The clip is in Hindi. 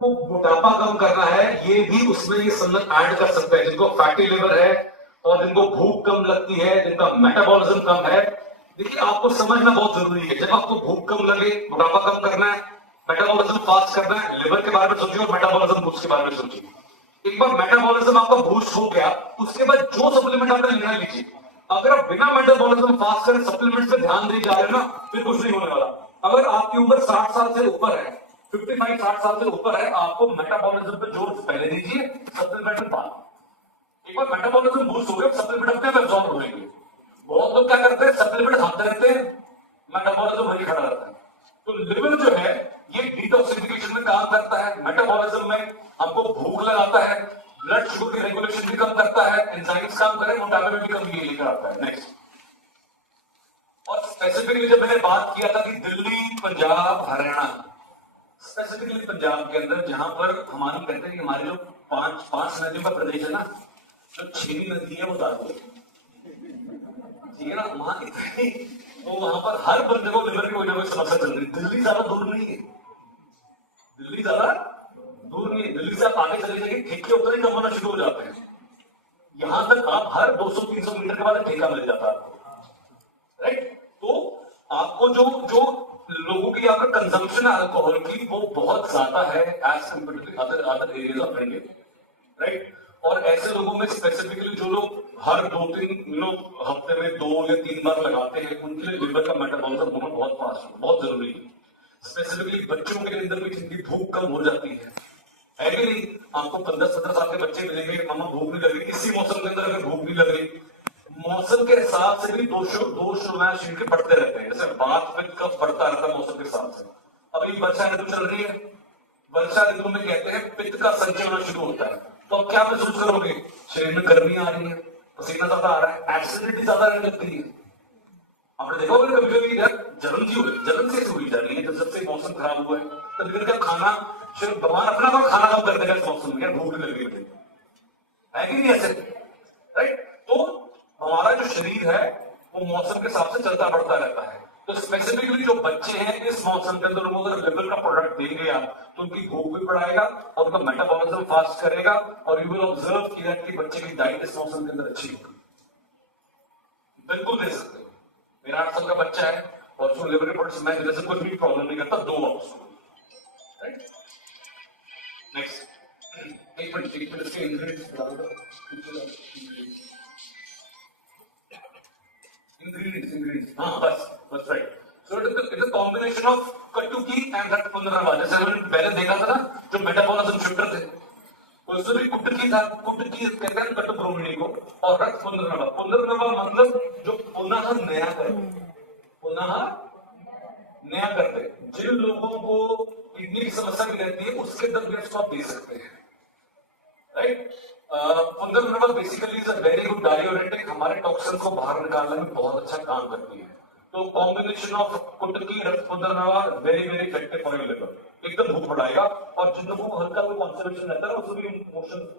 को मोटापा कम करना है, ये भी उसमें ये सन्नत ऐड कर सकते हैं। जिनको फैटी लिवर है और जिनको भूख कम लगती है, जिनका मेटाबॉलिज्म कम है। देखिए, आपको समझना बहुत जरूरी है। जब आपको भूख कम लगे, मोटापा कम करना है, मेटाबॉलिज्म फास्ट करना है, लिवर के बारे में सोचिए और मेटाबॉलिज्म बूस्ट के बारे में सोचिए। एक बार मेटाबॉलिज्म आपका बूस्ट हो गया, उसके बाद जो सप्लीमेंट आपने लेना लीजिए। अगर आप बिना मेटाबॉलिज्म फास्ट करें सप्लीमेंट पे ध्यान दे जा रहे हैं ना, फिर कुछ नहीं होने वाला। अगर आपकी उम्र 60 साल से ऊपर है, 55-60 साल से ऊपर है, आपको मेटाबॉलिज्म पे जोर पहले दीजिए, सप्लीमेंट में बाद। एक बार मेटाबॉलिज्म बूस्ट हो गया, सप्लीमेंट अपने आप एब्जॉर्ब हो जाएंगे। बहुत लोग क्या करते हैं, सप्लीमेंट खाते रहते हैं, मेटाबॉलिज्म वही खड़ा रहता है। तो लिवर जो है ये डिटॉक्सिफिकेशन में काम करता है, मेटाबॉलिज्म में हमको भूख लगाता है, ब्लड शुगर की रेगुलेशन भी कम करता है, एंजाइम्स काम करे, मोटापे में भी कमी लेकर आता है। नेक्स्ट, और स्पेसिफिकली जब मैंने बात किया था कि दिल्ली, पंजाब, हरियाणा, स्पेसिफिकली पंजाब के अंदर जहां पर हमारे कहते हैं कि हमारे जो पांच नदियों का प्रदेश है ना, जो 6वीं नदी है वो दारू है, ठीक है ना, वहां इतनी, तो वहां पर हर बंदे को लिवर की कोई ना कोई समस्या चल रही है। दिल्ली ज्यादा दूर नहीं है, दिल्ली ज्यादा दूर नहीं है। दिल्ली से आप आगे चले जाएंगे, ठेके उतने कम होना शुरू हो जाते हैं। यहां तक आप हर 200-300 मीटर के बाद ठेका मिल जाता है आपको, राइट। तो आपको जो जो लोगों की आपका कंजम्पशन है अल्कोहल की, वो बहुत ज्यादा है as compared to other areas of India, right. और ऐसे लोगों में स्पेसिफिकली जो लोग हर 2-3 हफ्ते में 2 या 3 बार लगाते हैं, उनके लिए लिवर का मेटाबॉलिज्म होना बहुत फास्ट, बहुत जरूरी है। स्पेसिफिकली बच्चों के अंदर भी जिनकी भूख कम हो जाती है कि नहीं। आपको 15-17 साल के बच्चे मिलेंगे, मामा भूख नहीं लग रही, इसी मौसम के अंदर अगर भूख नहीं लग रही, मौसम के हिसाब से भी दोष शरीर के बढ़ते रहते हैं। जैसे बात पित्त कब बढ़ता रहता है मौसम के हिसाब से। अभी वर्षा ऋतु चल रही है, वर्षा ऋतु में कहते हैं पित्त का संचय होना शुरू होता है। तो अब क्या महसूस करोगे, शरीर में गर्मी आ रही है, पसीना ज्यादा आ रहा है, एसिडिटी ज्यादा रहने लगती है। आपने देखा होगा कभी कभी जलन सी हुई, जलन से हुई जा रही है जब से मौसम खराब हुआ है। तो फिर क्या खाना, सिर्फ भगवान अपना को खाना कम कर देगा इस मौसम में, भूख लग रही है कि नहीं ऐसे, राइट। तो हमारा जो शरीर है वो मौसम के हिसाब से चलता बढ़ता रहता है। तो स्पेसिफिकली जो बच्चे हैं इस मौसम के अंदर उनको अगर लिवर का प्रोडक्ट देंगे आप, तो उनकी भूख भी बढ़ाएगा और उनका मेटाबॉलिज्म फास्ट करेगा, और यू विल ऑब्जर्व कि बच्चे की डाइट इस मौसम के अंदर अच्छी होगी। बिल्कुल दे सकते हो। मेरा 8 साल का बच्चा है और उसको लिवर के प्रोडक्ट्स मैं जैसे कोई भी प्रॉब्लम नहीं करता, 2 ऑप्स, राइट। नेक्स्ट, एक मिनट इसके इंग्रेडिएंट्स बता दो। Ingredients. बस right. So it is a combination of कटुकी and रक्त पुनर्नवा। जैसे हमने पहले देखा था ना, जो मेटाबॉलिज्म शिफ्टर थे, उसमें भी कुटकी था। कुटकी कहते हैं कटुब्रोमिनी को, और रक्त पुनर्नवा। पुनर्नवा मतलब जो पुनः नया करते, पुनः नया करते। जिन लोगों को किडनी की समस्या भी रहती है, उसके अंदर आप दे सकते हैं, right. Punarnava basically is a very good diuretic, हमारे टॉक्सिन को बाहर निकालने में बहुत अच्छा काम करती है। तो combination of kutki, rakta punarnava very very effective for your liver, एकदम भूख बढ़ाएगा। और जिन लोगों को हल्का कोई कॉन्स्टिपेशन रहता है उसको भी मोशन